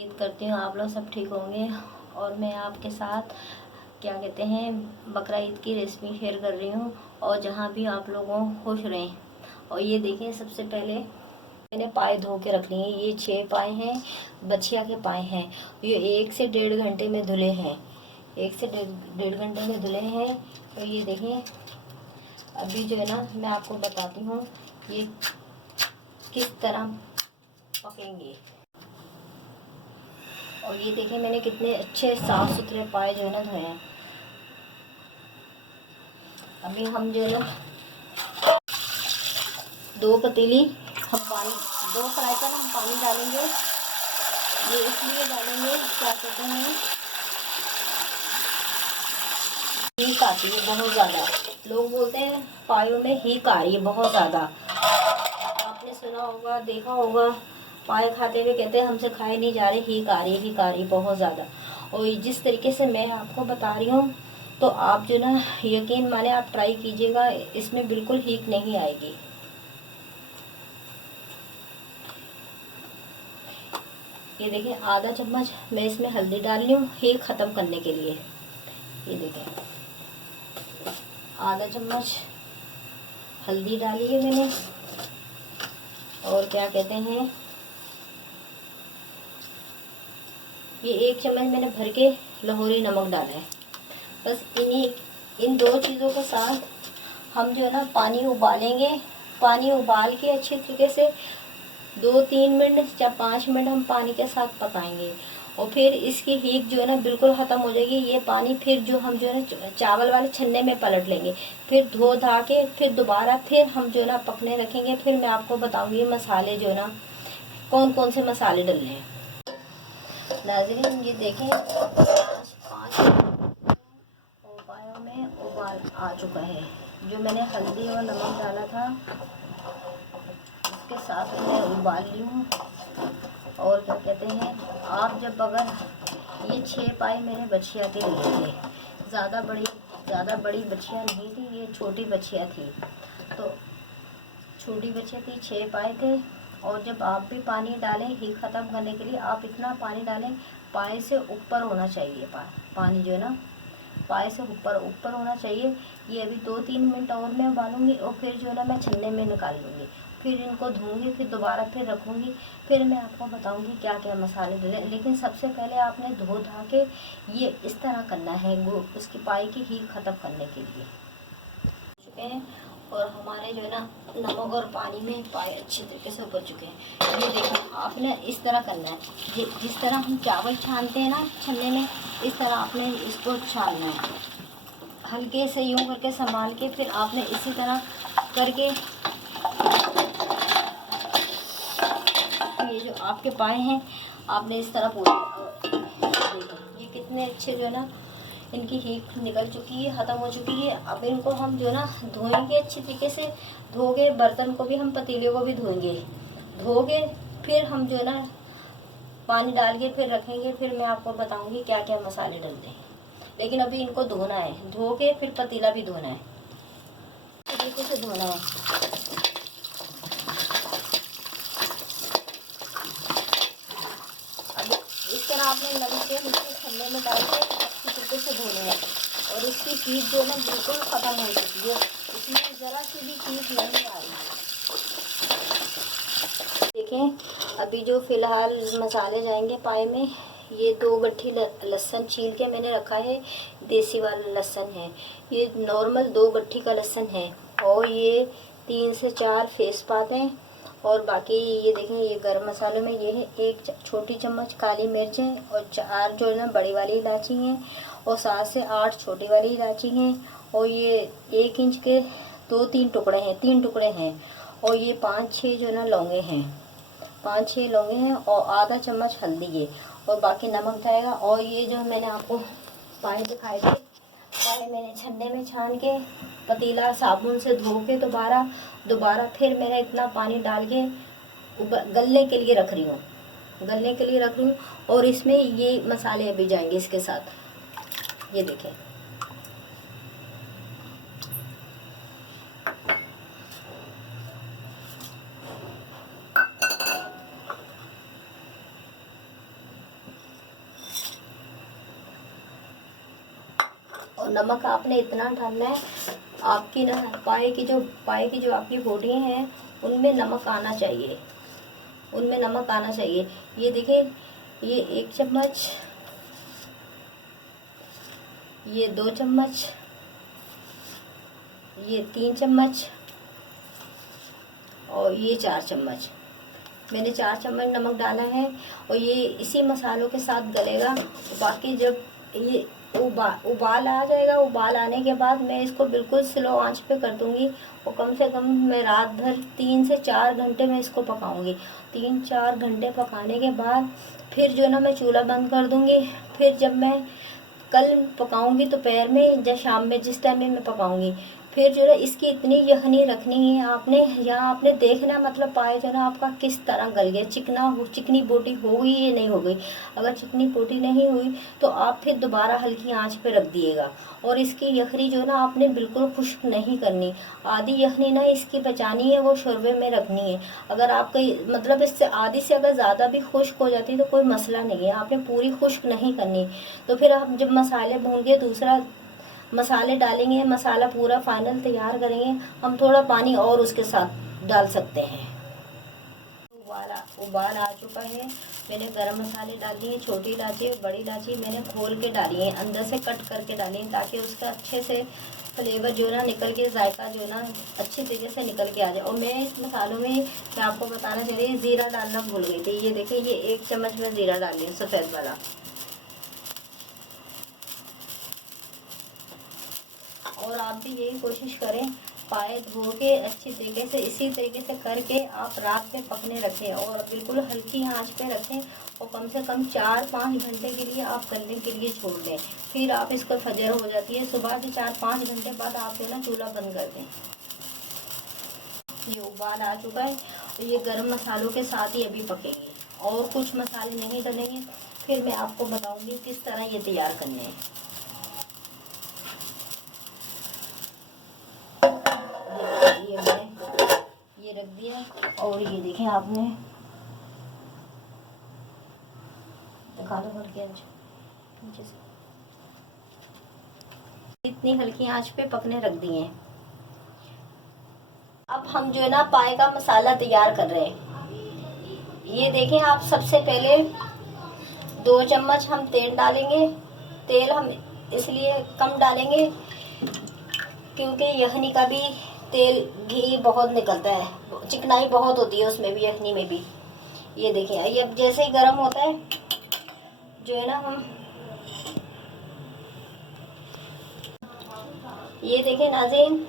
उम्मीद करती हूँ आप लोग सब ठीक होंगे। और मैं आपके साथ क्या कहते हैं बकरा ईद की रेसिपी शेयर कर रही हूँ, और जहाँ भी आप लोगों खुश रहें। और ये देखिए, सबसे पहले मैंने पाए धो के रख लिए। ये 6 पाए हैं, बछिया के पाए हैं। ये 1 से 1.5 घंटे में धुले हैं, 1 से डेढ़ घंटे में धुले हैं। और ये देखिए, अभी जो है ना मैं आपको बताती हूँ ये किस तरह पकेंगे। और ये देखिए, मैंने कितने अच्छे साफ सुथरे पाए जो है ना धोए हैं। अभी हम जो है ना 2 पतीली हम पानी, 2 फ्राई पैन हम पानी डालेंगे। ये इसलिए डालेंगे, क्या कहते हैं, हीक आती है बहुत ज़्यादा। लोग बोलते हैं पायों में हीक आ रही है बहुत ज़्यादा। आपने सुना होगा, देखा होगा, पाए खाते हुए कहते हैं हमसे खाए नहीं जा रहे, हीक आ रही है, हीक आ रही है बहुत ज़्यादा। और जिस तरीके से मैं आपको बता रही हूँ, तो आप जो ना यकीन माने आप ट्राई कीजिएगा, इसमें बिल्कुल हीक नहीं आएगी। ये देखिए, आधा चम्मच मैं इसमें हल्दी डाल रही हूँ हीक ख़त्म करने के लिए। ये देखिए, आधा चम्मच हल्दी डाली है मैंने। और क्या कहते हैं, ये 1 चम्मच मैंने भर के लाहौरी नमक डाला है। बस इन 2 चीज़ों के साथ हम जो है ना पानी उबालेंगे। पानी उबाल के अच्छे तरीके से 2-3 मिनट या 5 मिनट हम पानी के साथ पकाएंगे। और फिर इसकी हीक जो है ना बिल्कुल ख़त्म हो जाएगी। ये पानी फिर जो हम जो है ना चावल वाले छन्ने में पलट लेंगे, फिर धो धा के फिर दोबारा फिर हम जो है ना पकने रखेंगे। फिर मैं आपको बताऊंगी मसाले जो है ना कौन कौन से मसाले डलने हैं। नाज़रीन, ये देखें, 5 उबालों में उबाल आ चुका है। जो मैंने हल्दी और नमक डाला था उसके साथ मैं उबाल ली हूँ। और क्या कहते हैं, आप जब अगर ये 6 पाए मैंने बछिया के लिए थे, ज़्यादा बड़ी बछिया नहीं थी, ये छोटी बछिया थी। तो छोटी बछिया थी, 6 पाए थे। और जब आप भी पानी डालें हीट ख़त्म करने के लिए, आप इतना पानी डालें पाए से ऊपर होना चाहिए। पानी जो है ना पाए से ऊपर होना चाहिए। ये अभी 2-3 मिनट और मैं उबालूंगी, और फिर जो है ना मैं छन्ने में निकाल लूँगी। फिर इनको धोऊंगी, फिर दोबारा फिर रखूँगी। फिर मैं आपको बताऊँगी क्या क्या मसाले डले। लेकिन सबसे पहले आपने धो धा के ये इस तरह करना है, उसकी पाई की हीट ख़त्म करने के लिए। चुके हैं, और हमारे जो है ना नमक और पानी में पाए अच्छे तरीके से उबल चुके हैं। ये देखो, आपने इस तरह करना है, ये जिस तरह हम चावल छानते हैं ना छन्ने में, इस तरह आपने इसको छानना है। हल्के से यूं करके संभाल के, फिर आपने इसी तरह करके ये जो आपके पाए हैं आपने इस तरह पूरे। देखो ये कितने अच्छे जो है ना इनकी हीट निकल चुकी है, ख़त्म हो चुकी है। अब इनको हम जो है ना धोएंगे अच्छी तरीके से। धोगे बर्तन को भी, हम पतीले को भी धोएंगे। धोगे फिर हम जो है ना पानी डाल के फिर रखेंगे। फिर मैं आपको बताऊंगी क्या क्या मसाले डलते हैं। लेकिन अभी इनको धोना है, धो के फिर पतीला भी धोना है, तरीके से धोना है। अब इस तरह आपने नल के नीचे छन्ने में डाल के अच्छी तरीके से धोना है। और इसकी हीट जो है ना बिल्कुल ख़त्म हो चुकी है, इसमें ज़रा सी भी हीट नहीं आ रही है। देखें, अभी जो फ़िलहाल मसाले जाएंगे पाए में, ये 2 गट्ठी लहसुन छील के मैंने रखा है। देसी वाला लहसुन है, ये नॉर्मल 2 गट्ठी का लहसुन है। और ये 3 से 4 तेज़पात हैं। और बाकी ये देखें, ये गरम मसालों में ये है 1 छोटी चम्मच काली मिर्चें, और 4 जो है ना बड़ी वाली इलायची हैं, और 7 से 8 छोटी वाली इलायची हैं। और ये 1 इंच के 2-3 टुकड़े हैं, 3 टुकड़े हैं। और ये 5-6 जो है ना लौंगे हैं, 5-6 लौंगे हैं। और आधा चम्मच हल्दी है, और बाकी नमक जाएगा। और ये जो मैंने आपको पाए दिखाए थे, पाए मैंने छन्ने में छान के पतीला साबुन से धो के दोबारा फिर मैंने इतना पानी डाल के गलने के लिए रख रही हूँ। और इसमें ये मसाले अभी जाएंगे इसके साथ। ये देखें, और नमक आपने इतना डालना है आपकी ना पाए की जो आपकी बोटियाँ हैं उनमें नमक आना चाहिए, उनमें नमक आना चाहिए। ये देखिए, ये 1 चम्मच, ये 2 चम्मच, ये 3 चम्मच और ये 4 चम्मच। मैंने 4 चम्मच नमक डाला है और ये इसी मसालों के साथ गलेगा। बाकी जब ये उबाल आ जाएगा, उबाल आने के बाद मैं इसको बिल्कुल स्लो आंच पे कर दूंगी और कम से कम मैं रात भर 3 से 4 घंटे में इसको पकाऊंगी। 3-4 घंटे पकाने के बाद फिर जो ना मैं चूल्हा बंद कर दूंगी। फिर जब मैं कल पकाऊंगी दोपहर में या शाम में, जिस टाइम में मैं पकाऊंगी, फिर जो है इसकी इतनी यखनी रखनी है आपने, यहाँ आपने देखना मतलब पाए जो ना आपका किस तरह गल गया, चिकनी बोटी हो गई या नहीं हो गई। अगर चिकनी बोटी नहीं हुई तो आप फिर दोबारा हल्की आंच पे रख दिएगा। और इसकी यखनी जो ना आपने बिल्कुल खुश्क नहीं करनी, आधी यखनी ना इसकी बचानी है, वो शोरबे में रखनी है। अगर आपका मतलब इससे आधी से अगर ज़्यादा भी खुश्क हो जाती है तो कोई मसला नहीं है, आपने पूरी खुश्क नहीं करनी। तो फिर आप जब मसाले भून के दूसरा मसाले डालेंगे, मसाला पूरा फाइनल तैयार करेंगे, हम थोड़ा पानी और उसके साथ डाल सकते हैं। उबाल आ चुका है। मैंने गरम मसाले डाल दिए, छोटी इलायची और बड़ी इलायची मैंने खोल के डाली है, अंदर से कट करके डाली है, ताकि उसका अच्छे से फ्लेवर जो ना निकल के, जायका जो ना अच्छी तरीके से निकल के आ जाए। और मैं इस मसालों में मैं आपको बताना चाह रही हूँ, ज़ीरा डालना भूल गई थी। ये देखिए, ये 1 चम्मच में ज़ीरा डाल ली, सफ़ेद वाला। और आप भी यही कोशिश करें, पाए धो के अच्छी तरीके से इसी तरीके से करके आप रात पे पकने रखें और बिल्कुल हल्की आंच पे रखें और कम से कम 4-5 घंटे के लिए आप गलने के लिए छोड़ दें। फिर आप इसको फजर हो जाती है, सुबह के 4-5 घंटे बाद आप जो ना चूल्हा बंद कर दें। ये उबाल आ चुका है, ये गरम मसालों के साथ ही अभी पकेगी और कुछ मसाले नहीं डलेंगे। फिर मैं आपको बताऊँगी किस तरह ये तैयार करने हैं। ये रख दिया और ये देखें आपने, दिखा दो हल्की आंच नीचे से, इतनी हल्की आंच पे पकने रख दिए। अब हम जो है ना पाए का मसाला तैयार कर रहे हैं। ये देखें आप, सबसे पहले 2 चम्मच हम तेल डालेंगे। तेल हम इसलिए कम डालेंगे क्योंकि यखनी का भी तेल घी बहुत निकलता है, चिकनाई बहुत होती है उसमें भी, यखनी में भी। ये देखिए, ये अब जैसे ही गर्म होता है जो है ना, हम ये देखें नाज़रीन,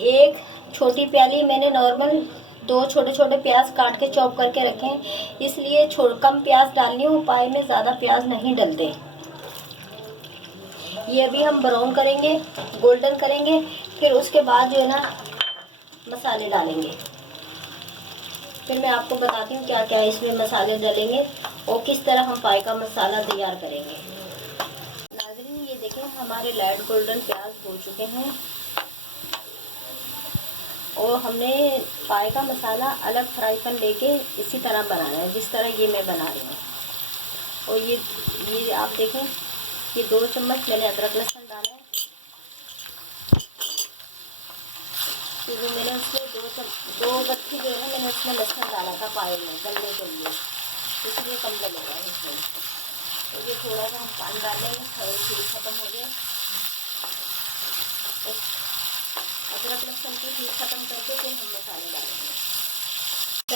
1 छोटी प्याली मैंने नॉर्मल 2 छोटे छोटे प्याज काट के चॉप करके रखे हैं, इसलिए कम प्याज डालनी हो, पाए में ज़्यादा प्याज नहीं डलते। ये अभी हम ब्राउन करेंगे, गोल्डन करेंगे, फिर उसके बाद जो है ना मसाले डालेंगे। फिर मैं आपको बताती हूँ क्या क्या इसमें मसाले डालेंगे और किस तरह हम पाए का मसाला तैयार करेंगे। नाज़रीन, ये देखें हमारे लाइट गोल्डन प्याज हो चुके हैं और हमने पाए का मसाला अलग फ्राई पैन लेके इसी तरह बनाना है, जिस तरह ये मैं बना रही हूँ। और ये आप देखें, ये 2 चम्मच मैंने अदरक लहसुन डाला है, क्योंकि मैंने उसमें 2 बत्ती जो है मैंने उसमें लहसुन डाला था पाए में गलने के लिए, इसलिए कम लगेगा इसमें। तो ये थोड़ा सा हम पानी डालेंगे, थोड़ी चीज़ ख़त्म हो जाए, अदरक लहसुन की चीज़ ख़त्म करके फिर हम मसाले डालेंगे।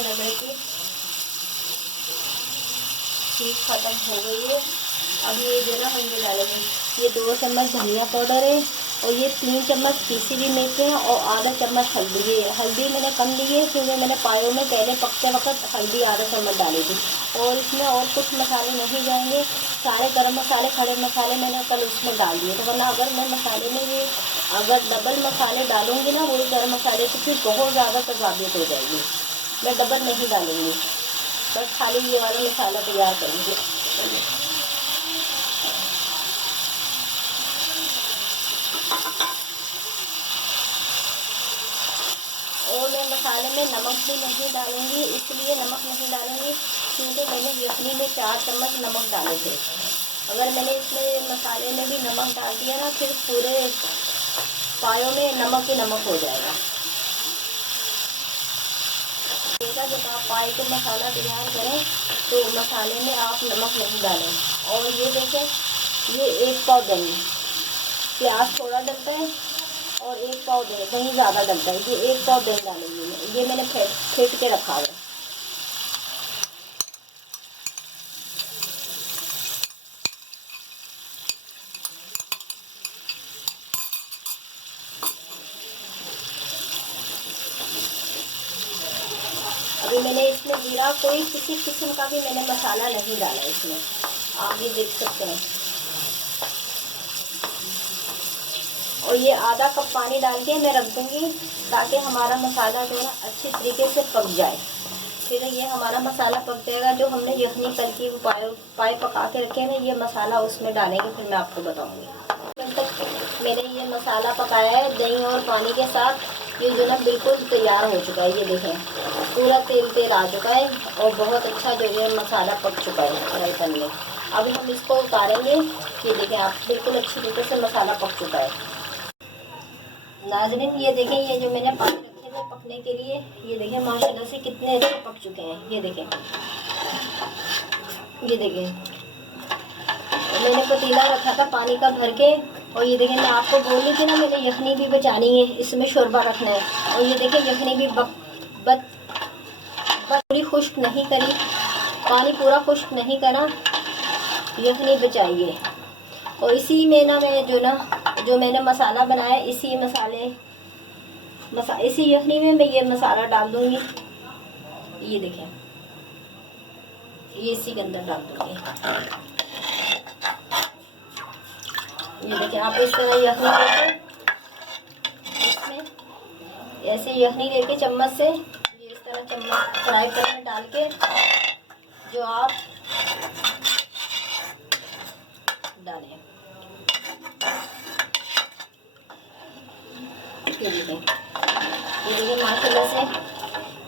अदरक की चीज़ ख़त्म हो गई है। अब ये जो ना हम ये डालेंगे, ये 2 चम्मच धनिया पाउडर है और ये 3 चम्मच पीसी हुई मिर्च है और आधा चम्मच हल्दी है। हल्दी मैंने कम ली है क्योंकि मैंने पायों में पहले पकते वक्त हल्दी आधा चम्मच डाली थी। और इसमें और कुछ मसाले नहीं जाएंगे, सारे गरम मसाले, खड़े मसाले मैंने कल उसमें डाल दिए। तो वरना अगर मैं मसाले में ये अगर डबल मसाले डालूँगी ना, वो गरम मसाले तो फिर बहुत ज़्यादा तजाबियत हो जाएगी। मैं डबल नहीं डालूँगी, बस खाली ये वाला मसाला तैयार करूँगी। और मैं मसाले में नमक भी नहीं डालूँगी, इसलिए नमक नहीं डालूँगी क्योंकि मैंने यखनी में 4 चम्मच नमक डाले थे। अगर मैंने इसमें मसाले में भी नमक डाल दिया ना, फिर पूरे पायों में नमक ही नमक हो जाएगा। जब आप पाई को मसाला तैयार करें तो मसाले में आप नमक नहीं डालें। और ये देखें, ये 1 पाव दही, प्याज थोड़ा डलता है और 1 पाव दही, दही ज़्यादा डलता है, ये 1 पाव दही डालेंगे। ये मैंने फेंट के रखा है। अभी मैंने इसमें जीरा, कोई किसी किस्म का भी मैंने मसाला नहीं डाला इसमें, आप ये देख सकते हैं। और ये आधा कप पानी डाल के मैं रख दूँगी ताकि हमारा मसाला जो है अच्छी तरीके से पक जाए। फिर ये हमारा मसाला पक जाएगा। जो हमने यखनी कल की पाए पका के रखे हैं ना, ये मसाला उसमें डालेंगे, फिर मैं आपको बताऊँगी। मैंने ये मसाला पकाया है दही और पानी के साथ। ये जो ना बिल्कुल तैयार हो चुका है, ये देखें पूरा तेल तेल आ चुका है और बहुत अच्छा जो है मसाला पक चुका है फ्राई पैन में। अभी हम इसको उतारेंगे। ये देखें आप, बिल्कुल अच्छी तरीके से मसाला पक चुका है। नाज़रीन ये देखें, ये जो मैंने पानी रखे थे पकने के लिए, ये देखें माशाल्लाह से कितने अच्छे पक चुके हैं। ये देखें, ये देखें मैंने पतीला रखा था पानी का भर के। और ये देखें, मैं आपको बोल रही थी ना मैंने यखनी भी बचानी है, इसमें शोरबा रखना है। और ये देखें यखनी भी पूरी खुश्क नहीं करी, पानी पूरा खुश्क नहीं करा, यखनी बचाइए। और इसी में ना मैं जो मैंने मसाला बनाया, इसी यखनी में मैं ये मसाला डाल दूँगी। ये देखें, ये इसी के अंदर डाल दूँगी। ये देखिए आप इस तरह यखनी लेके, इसमें ऐसे यखनी लेके चम्मच से, ये इस तरह चम्मच फ्राई पैन में डाल के जो आप डालें। ये देखिए माशाल्लाह से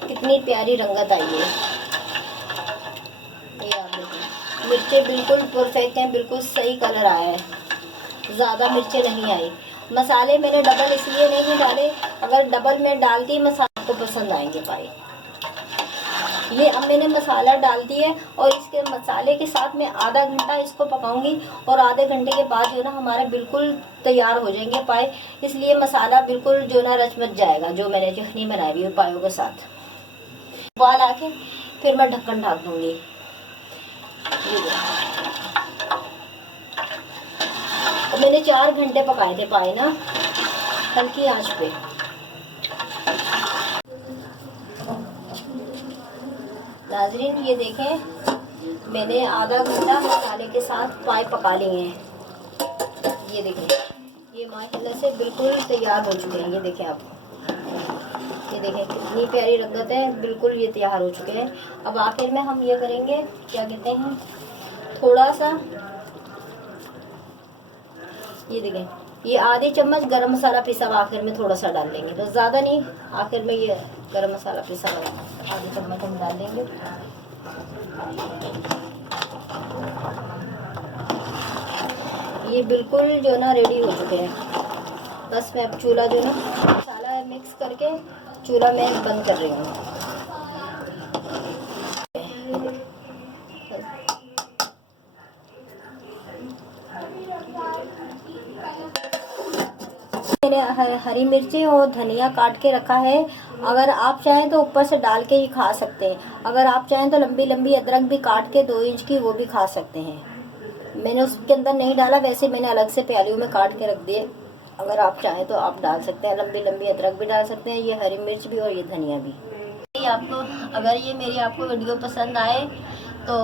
कितनी प्यारी रंगत आई है। ये आप देखिए मिर्चें बिल्कुल परफेक्ट हैं, बिल्कुल सही कलर आया है, ज़्यादा मिर्चें नहीं आई। मसाले मैंने डबल इसलिए नहीं डाले, अगर डबल में डालती मसाले को पसंद आएंगे भाई। ये अब मैंने मसाला डाल दिया और इसके मसाले के साथ मैं आधा घंटा इसको पकाऊंगी। और आधे घंटे के बाद जो ना हमारे बिल्कुल तैयार हो जाएंगे पाए। इसलिए मसाला बिल्कुल जो ना रचमच जाएगा, जो मैंने यखनी बनाई हुई है पायों के साथ। उबाल आके फिर मैं ढक्कन ढाक दूँगी। मैंने 4 घंटे पकाए थे पाए ना, हल्की आंच पे। नाज़रीन ये देखें, मैंने आधा घंटा मसाले के साथ पाए पका लिए हैं। ये देखें, ये माशाल्लाह से बिल्कुल तैयार हो चुके हैं। ये देखें आप, ये देखें कितनी प्यारी रंगत है, बिल्कुल ये तैयार हो चुके हैं। अब आखिर में हम ये करेंगे, क्या कहते हैं, थोड़ा सा, ये देखें ये आधी चम्मच गरम मसाला पिसा हुआ आखिर में थोड़ा सा डाल लेंगे, बस ज़्यादा नहीं। आखिर में ये गरम मसाला पिसा हुआ आधी चम्मच हम डाल देंगे। ये बिल्कुल जो ना रेडी हो चुके हैं। बस मैं अब चूल्हा जो ना मसाला मिक्स करके चूल्हा मैं बंद कर रही हूँ। मैंने हरी मिर्ची और धनिया काट के रखा है। अगर आप चाहें तो ऊपर से डाल के ही खा सकते हैं। अगर आप चाहें तो लंबी लंबी अदरक भी काट के 2 इंच की वो भी खा सकते हैं। मैंने उसके अंदर नहीं डाला, वैसे मैंने अलग से प्यालियों में काट के रख दिए। अगर आप चाहें तो आप डाल सकते हैं, लंबी लंबी अदरक भी डाल सकते हैं, ये हरी मिर्च भी और ये धनिया भी। आपको अगर ये मेरी आपको वीडियो पसंद आए तो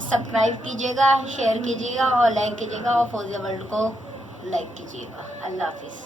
सब्सक्राइब कीजिएगा, शेयर कीजिएगा और लाइक कीजिएगा और फौजिया वर्ल्ड को लाइक कीजिएगा। अल्लाह हाफिज़।